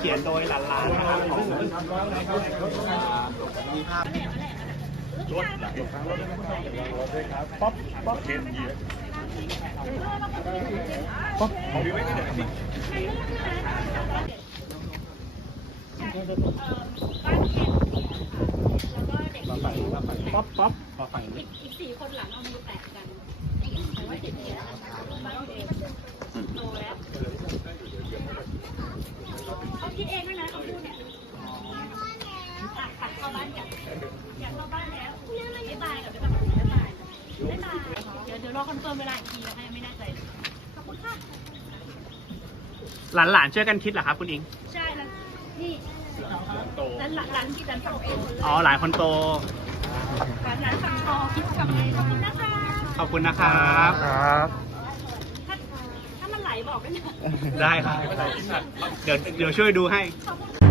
เขียนโดยหลานๆนะครับของรถหลังรถป๊อปป๊อปเทีนเยียป๊อปเอาไว้ก็ได้สิป๊อปป๊อปป๊อปอีกสี่คนหลังเอามือแตะกันแต่ว่าติดเทียน คิดเองด้วยนะเขาพูดเนี่ยตัดตัดเข้าบ้านกันอยากเข้าบ้านแล้วไม่บายกับไม่บายไม่บายไม่บายเดี๋ยวเดี๋ยวรอคอนเฟิร์มเวลาอีกทีนะคะยังไม่แน่ใจขอบคุณค่ะหลานๆช่วยกันคิดเหรอครับคุณอิง ใช่แล้วนี่ร้านร้านที่ร้านฝั่งเองอ๋อหลานคนโตร้านร้านฝั่งทองคิดกับขอบคุณนะคะขอบคุณนะครับครับ ถ้าถ้ามันไหลบ อกด้วยนะ ได้ครับ เดี๋ยวเดี๋ยวช่วยดูให้ ขอบคุณ